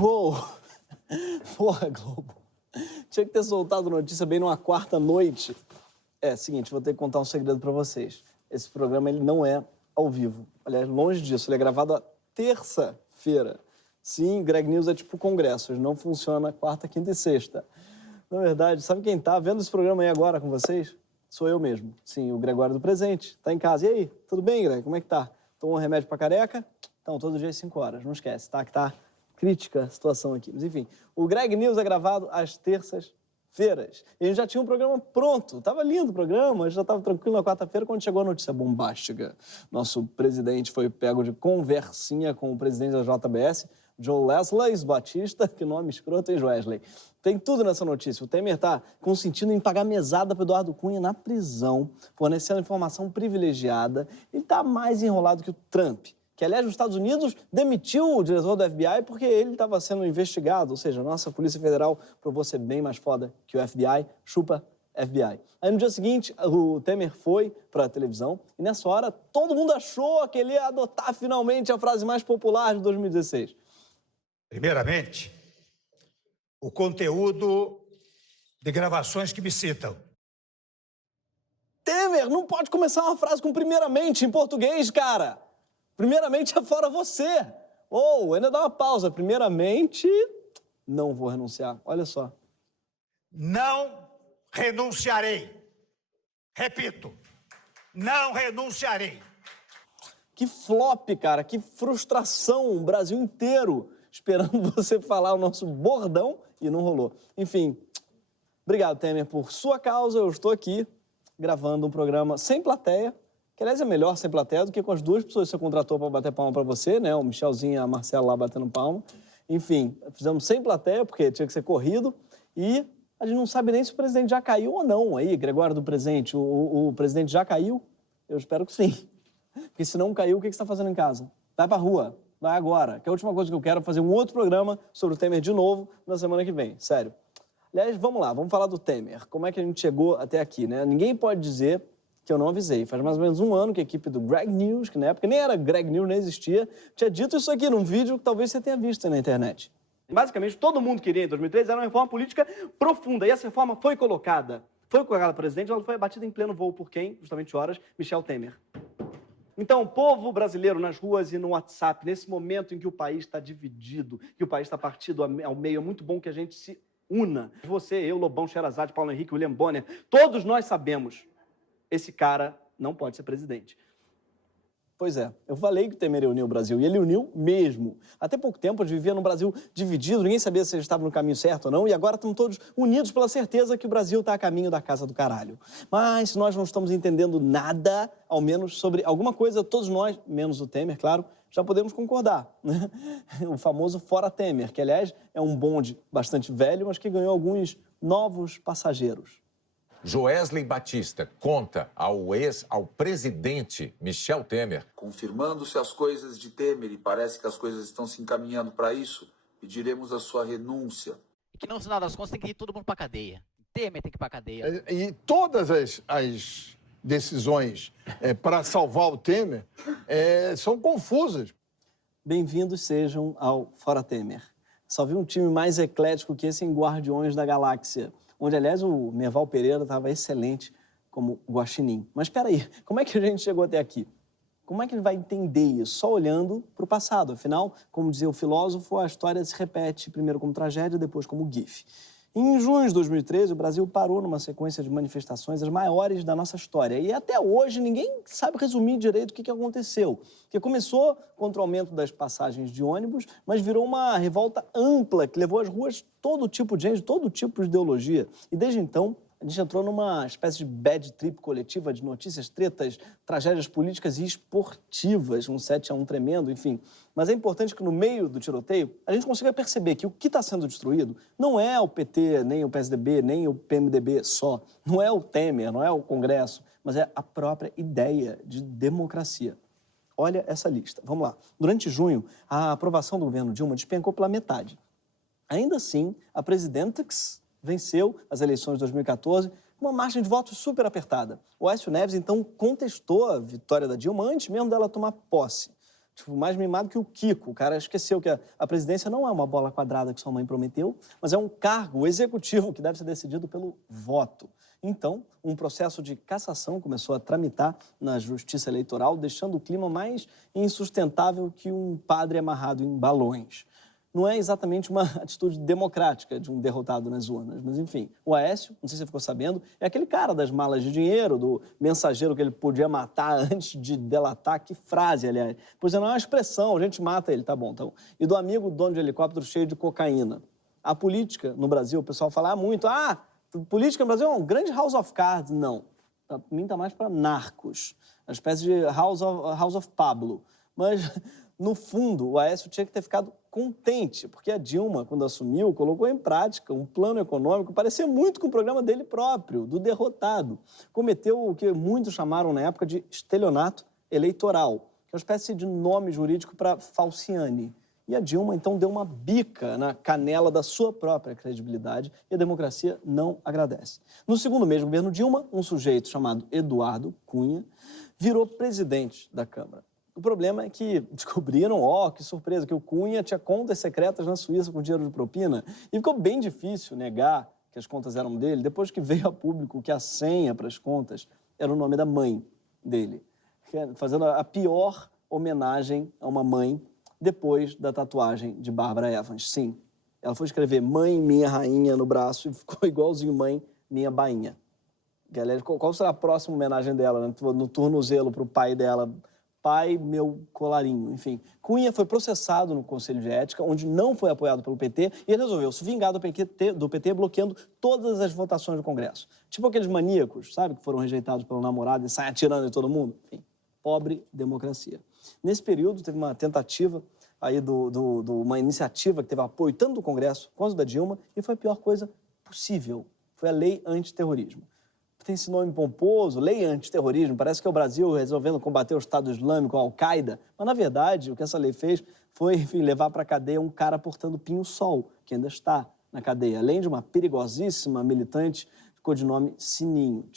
Uou! Porra, Globo. Tinha que ter soltado notícia bem numa quarta noite. Seguinte, vou ter que contar um segredo pra vocês. Esse programa, ele não é ao vivo. Aliás, longe disso, ele é gravado à terça-feira. Sim, Greg News é tipo congresso, ele não funciona quarta, quinta e sexta. Na verdade, sabe quem tá vendo esse programa aí agora com vocês? Sou eu mesmo. Sim, o Gregório do Presente. Tá em casa. E aí, tudo bem, Greg? Como é que tá? Tomou um remédio pra careca? Então, todo dia às 5 horas. Não esquece, tá? Que tá crítica a situação aqui. Mas, enfim, o Greg News é gravado às terças-feiras. E a gente já tinha um programa pronto. Tava lindo o programa, a gente já tava tranquilo na quarta-feira quando chegou a notícia bombástica. Nosso presidente foi pego de conversinha com o presidente da JBS, Joe Leslie Batista, que nome escroto, hein, Wesley? Tem tudo nessa notícia. O Temer está consentindo em pagar mesada para Eduardo Cunha na prisão, fornecendo informação privilegiada. Ele está mais enrolado que o Trump, que, aliás, nos Estados Unidos demitiu o diretor do FBI porque ele estava sendo investigado. Ou seja, a nossa Polícia Federal provou ser bem mais foda que o FBI. Chupa FBI. Aí, no dia seguinte, o Temer foi para a televisão e, nessa hora, todo mundo achou que ele ia adotar finalmente a frase mais popular de 2016. Primeiramente, o conteúdo de gravações que me citam. Temer, não pode começar uma frase com primeiramente em português, cara. Primeiramente é fora você. Ou ainda dá uma pausa. Primeiramente, não vou renunciar. Olha só. Não renunciarei. Repito, não renunciarei. Que flop, cara. Que frustração. O Brasil inteiro esperando você falar o nosso bordão e não rolou. Enfim, obrigado, Temer, por sua causa. Eu estou aqui gravando um programa sem plateia, que, aliás, é melhor sem plateia do que com as duas pessoas que você contratou para bater palma para você, né? O Michelzinho e a Marcela lá batendo palma. Enfim, fizemos sem plateia, porque tinha que ser corrido. E a gente não sabe nem se o presidente já caiu ou não. Aí, Gregório do Presente, o presidente já caiu? Eu espero que sim. Porque se não caiu, o que você está fazendo em casa? Vai pra rua. Vai agora, que é a última coisa que eu quero é fazer um outro programa sobre o Temer de novo na semana que vem, sério. Aliás, vamos lá, vamos falar do Temer. Como é que a gente chegou até aqui, né? Ninguém pode dizer que eu não avisei. Faz mais ou menos um ano que a equipe do Greg News, que na época nem era Greg News, nem existia, tinha dito isso aqui num vídeo que talvez você tenha visto aí na internet. Basicamente, todo mundo queria, em 2013, era uma reforma política profunda. E essa reforma foi colocada para presidente, ela foi abatida em pleno voo por quem? Justamente horas, Michel Temer. Então, o povo brasileiro nas ruas e no WhatsApp, nesse momento em que o país está dividido, que o país está partido ao meio, é muito bom que a gente se una. Você, eu, Lobão, Sherazade, Paulo Henrique, William Bonner, todos nós sabemos, esse cara não pode ser presidente. Pois é, eu falei que o Temer ia unir o Brasil, e ele uniu mesmo. Até pouco tempo a gente vivia num Brasil dividido, ninguém sabia se eles estavam no caminho certo ou não, e agora estamos todos unidos pela certeza que o Brasil está a caminho da casa do caralho. Mas se nós não estamos entendendo nada, ao menos sobre alguma coisa, todos nós, menos o Temer, claro, já podemos concordar, né? O famoso Fora Temer, que, aliás, é um bonde bastante velho, mas que ganhou alguns novos passageiros. Joesley Batista conta ao presidente Michel Temer. Confirmando-se as coisas de Temer, e parece que as coisas estão se encaminhando para isso, pediremos a sua renúncia. Que no final das contas tem que ir todo mundo para cadeia. Temer tem que ir para cadeia. E todas as decisões para salvar o Temer são confusas. Bem-vindos sejam ao Fora Temer. Só vi um time mais eclético que esse em Guardiões da Galáxia, onde, aliás, o Merval Pereira estava excelente como guaxinim. Mas espera aí, como é que a gente chegou até aqui? Como é que ele vai entender isso? Só olhando para o passado. Afinal, como dizia o filósofo, a história se repete primeiro como tragédia, depois como GIF. Em junho de 2013, o Brasil parou numa sequência de manifestações as maiores da nossa história. E até hoje ninguém sabe resumir direito o que aconteceu. Que começou contra o aumento das passagens de ônibus, mas virou uma revolta ampla que levou às ruas todo tipo de gente, todo tipo de ideologia. E desde então, a gente entrou numa espécie de bad trip coletiva de notícias, tretas, tragédias políticas e esportivas, um 7-1 tremendo, enfim. Mas é importante que no meio do tiroteio a gente consiga perceber que o que está sendo destruído não é o PT, nem o PSDB, nem o PMDB só. Não é o Temer, não é o Congresso, mas é a própria ideia de democracia. Olha essa lista. Vamos lá. Durante junho, a aprovação do governo Dilma despencou pela metade. Ainda assim, a presidenta venceu as eleições de 2014 com uma margem de votos super apertada. O Aécio Neves, então, contestou a vitória da Dilma antes mesmo dela tomar posse. Tipo, mais mimado que o Kiko. O cara esqueceu que a presidência não é uma bola quadrada que sua mãe prometeu, mas é um cargo executivo que deve ser decidido pelo voto. Então, um processo de cassação começou a tramitar na Justiça Eleitoral, deixando o clima mais insustentável que um padre amarrado em balões. Não é exatamente uma atitude democrática de um derrotado nas urnas, mas enfim. O Aécio, não sei se você ficou sabendo, é aquele cara das malas de dinheiro, do mensageiro que ele podia matar antes de delatar. Que frase, aliás. Pois não é uma expressão, a gente mata ele, tá bom. Então. E do amigo dono de helicóptero cheio de cocaína. A política no Brasil, o pessoal fala muito, política no Brasil é um grande House of Cards. Não, para mim tá mais para narcos, uma espécie de House of Pablo. Mas, no fundo, o Aécio tinha que ter ficado contente, porque a Dilma, quando assumiu, colocou em prática um plano econômico que parecia muito com o programa dele próprio, do derrotado. Cometeu o que muitos chamaram na época de estelionato eleitoral, que é uma espécie de nome jurídico para falciane. E a Dilma, então, deu uma bica na canela da sua própria credibilidade e a democracia não agradece. No segundo mês do governo Dilma, um sujeito chamado Eduardo Cunha virou presidente da Câmara. O problema é que descobriram, que surpresa, que o Cunha tinha contas secretas na Suíça com dinheiro de propina e ficou bem difícil negar que as contas eram dele depois que veio a público que a senha para as contas era o nome da mãe dele, fazendo a pior homenagem a uma mãe depois da tatuagem de Bárbara Evans. Sim, ela foi escrever Mãe Minha Rainha no braço e ficou igualzinho Mãe Minha Bainha. Aliás, qual será a próxima homenagem dela, né? No tornozelo para o pai dela? Pai, meu colarinho, enfim. Cunha foi processado no Conselho de Ética, onde não foi apoiado pelo PT, e ele resolveu se vingar do PT bloqueando todas as votações do Congresso. Tipo aqueles maníacos, sabe, que foram rejeitados pelo namorado e saem atirando em todo mundo. Enfim, pobre democracia. Nesse período, teve uma tentativa aí uma iniciativa que teve apoio tanto do Congresso quanto da Dilma, e foi a pior coisa possível. Foi a Lei Antiterrorismo. Tem esse nome pomposo, Lei Antiterrorismo, parece que é o Brasil resolvendo combater o Estado Islâmico, a Al-Qaeda, mas, na verdade, o que essa lei fez foi, enfim, levar para a cadeia um cara portando pinho-sol, que ainda está na cadeia, além de uma perigosíssima militante de codinome Sininho,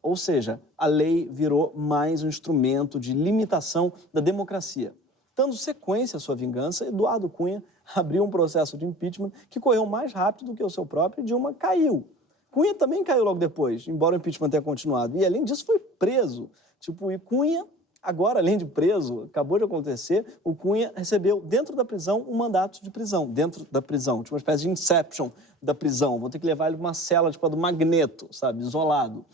Ou seja, a lei virou mais um instrumento de limitação da democracia. Dando sequência à sua vingança, Eduardo Cunha abriu um processo de impeachment que correu mais rápido do que o seu próprio e Dilma caiu. Cunha também caiu logo depois, embora o impeachment tenha continuado. E, além disso, foi preso. E Cunha, agora, além de preso, acabou de acontecer, o Cunha recebeu, dentro da prisão, um mandato de prisão. Dentro da prisão, uma espécie de inception da prisão. Vão ter que levar ele para uma cela, a do Magneto, isolado.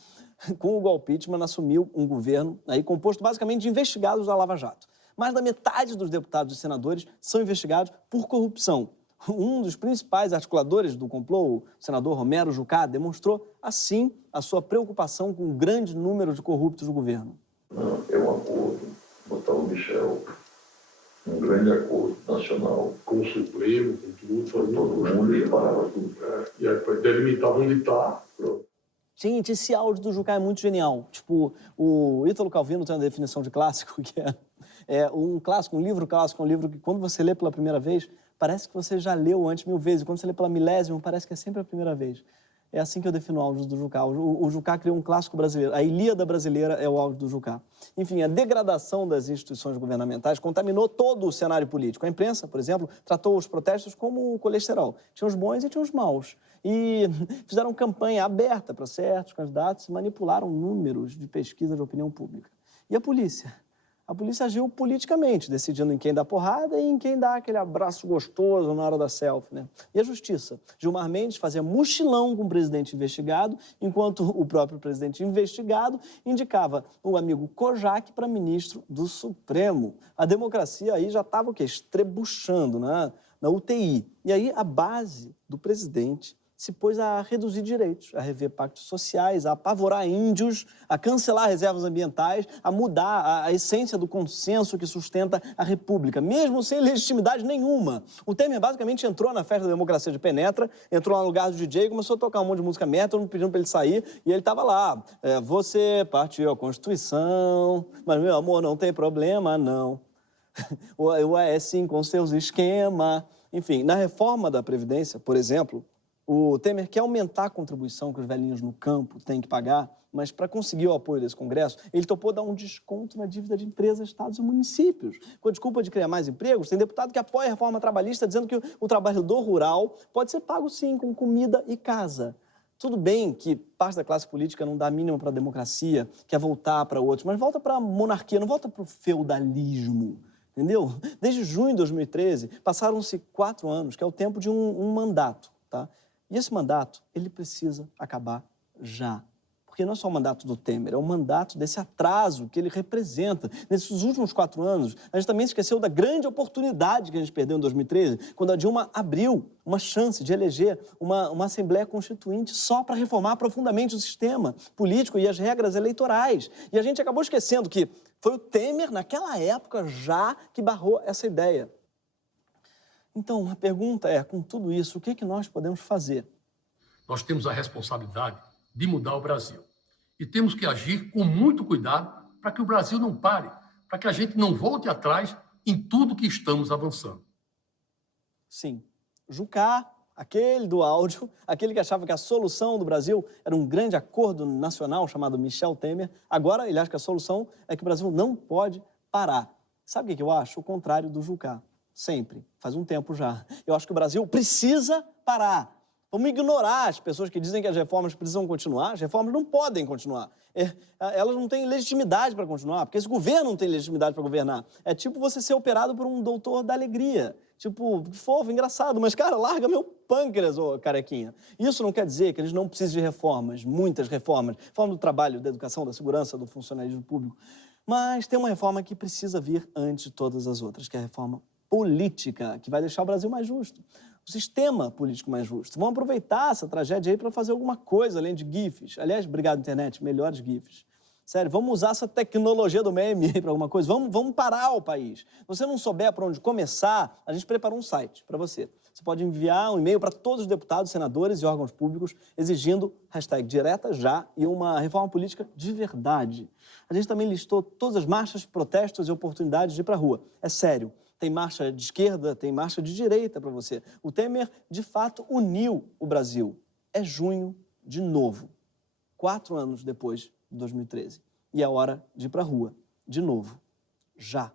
Com o golpismo, assumiu um governo aí composto, basicamente, de investigados da Lava Jato. Mais da metade dos deputados e senadores são investigados por corrupção. Um dos principais articuladores do complô, o senador Romero Jucá, demonstrou, assim, a sua preocupação com o grande número de corruptos do governo. Não, é um acordo, botar o Michel, um grande acordo nacional. Com o Supremo, com tudo, todo mundo e parava tudo. E aí delimitar onde está. Gente, esse áudio do Jucá é muito genial. O Ítalo Calvino tem uma definição de clássico, que é um clássico, um livro clássico, um livro que, quando você lê pela primeira vez, parece que você já leu antes 1000 vezes. Quando você lê pela milésima, parece que é sempre a primeira vez. É assim que eu defino o áudio do Jucá. O Jucá criou um clássico brasileiro. A Ilíada brasileira é o áudio do Jucá. Enfim, a degradação das instituições governamentais contaminou todo o cenário político. A imprensa, por exemplo, tratou os protestos como o colesterol. Tinha os bons e tinha os maus. E fizeram campanha aberta para certos candidatos e manipularam números de pesquisa de opinião pública. E a polícia? A polícia agiu politicamente, decidindo em quem dá porrada e em quem dá aquele abraço gostoso na hora da selfie, né? E a justiça? Gilmar Mendes fazia mochilão com o presidente investigado, enquanto o próprio presidente investigado indicava o amigo Kojak para ministro do Supremo. A democracia aí já estava estrebuchando na UTI. E aí a base do presidente se pôs a reduzir direitos, a rever pactos sociais, a apavorar índios, a cancelar reservas ambientais, a mudar a essência do consenso que sustenta a República, mesmo sem legitimidade nenhuma. O Temer basicamente entrou na festa da democracia de Penetra, entrou lá no lugar do DJ, começou a tocar um monte de música merda, todo mundo pedindo para ele sair, e ele estava lá. Você partiu a Constituição, mas, meu amor, não tem problema, não. O sim com seus esquemas. Enfim, na reforma da Previdência, por exemplo, O Temer quer aumentar a contribuição que os velhinhos no campo têm que pagar, mas para conseguir o apoio desse Congresso, ele topou dar um desconto na dívida de empresas, estados e municípios. Com a desculpa de criar mais empregos, tem deputado que apoia a reforma trabalhista dizendo que o trabalhador rural pode ser pago sim com comida e casa. Tudo bem que parte da classe política não dá mínimo para a democracia, quer voltar para outros, mas volta para a monarquia, não volta para o feudalismo. Entendeu? Desde junho de 2013, passaram-se 4 anos, que é o tempo de um mandato, tá? E esse mandato, ele precisa acabar já. Porque não é só o mandato do Temer, é o mandato desse atraso que ele representa. Nesses últimos 4 anos, a gente também se esqueceu da grande oportunidade que a gente perdeu em 2013, quando a Dilma abriu uma chance de eleger uma Assembleia Constituinte só para reformar profundamente o sistema político e as regras eleitorais. E a gente acabou esquecendo que foi o Temer, naquela época, já que barrou essa ideia. Então, a pergunta é, com tudo isso, o que nós podemos fazer? Nós temos a responsabilidade de mudar o Brasil. E temos que agir com muito cuidado para que o Brasil não pare, para que a gente não volte atrás em tudo que estamos avançando. Sim, Jucá, aquele do áudio, aquele que achava que a solução do Brasil era um grande acordo nacional chamado Michel Temer, agora ele acha que a solução é que o Brasil não pode parar. Sabe o que eu acho? O contrário do Jucá. Sempre. Faz um tempo já. Eu acho que o Brasil precisa parar. Vamos ignorar as pessoas que dizem que as reformas precisam continuar. As reformas não podem continuar. Elas não têm legitimidade para continuar, porque esse governo não tem legitimidade para governar. É tipo você ser operado por um doutor da alegria. Tipo, fofo, engraçado, mas, cara, larga meu pâncreas, ô carequinha. Isso não quer dizer que a gente não precise de reformas, muitas reformas. Reforma do trabalho, da educação, da segurança, do funcionalismo público. Mas tem uma reforma que precisa vir antes de todas as outras, que é a reforma política, que vai deixar o Brasil mais justo, o sistema político mais justo. Vamos aproveitar essa tragédia aí para fazer alguma coisa além de GIFs. Aliás, obrigado, internet, melhores GIFs. Sério, vamos usar essa tecnologia do meme aí para alguma coisa. Vamos parar o país. Se você não souber para onde começar, a gente preparou um site para você. Você pode enviar um e-mail para todos os deputados, senadores e órgãos públicos exigindo #direta já e uma reforma política de verdade. A gente também listou todas as marchas, protestos e oportunidades de ir para a rua. É sério. Tem marcha de esquerda, tem marcha de direita para você. O Temer, de fato, uniu o Brasil. É junho de novo, 4 anos depois de 2013. E é hora de ir para a rua, de novo, já.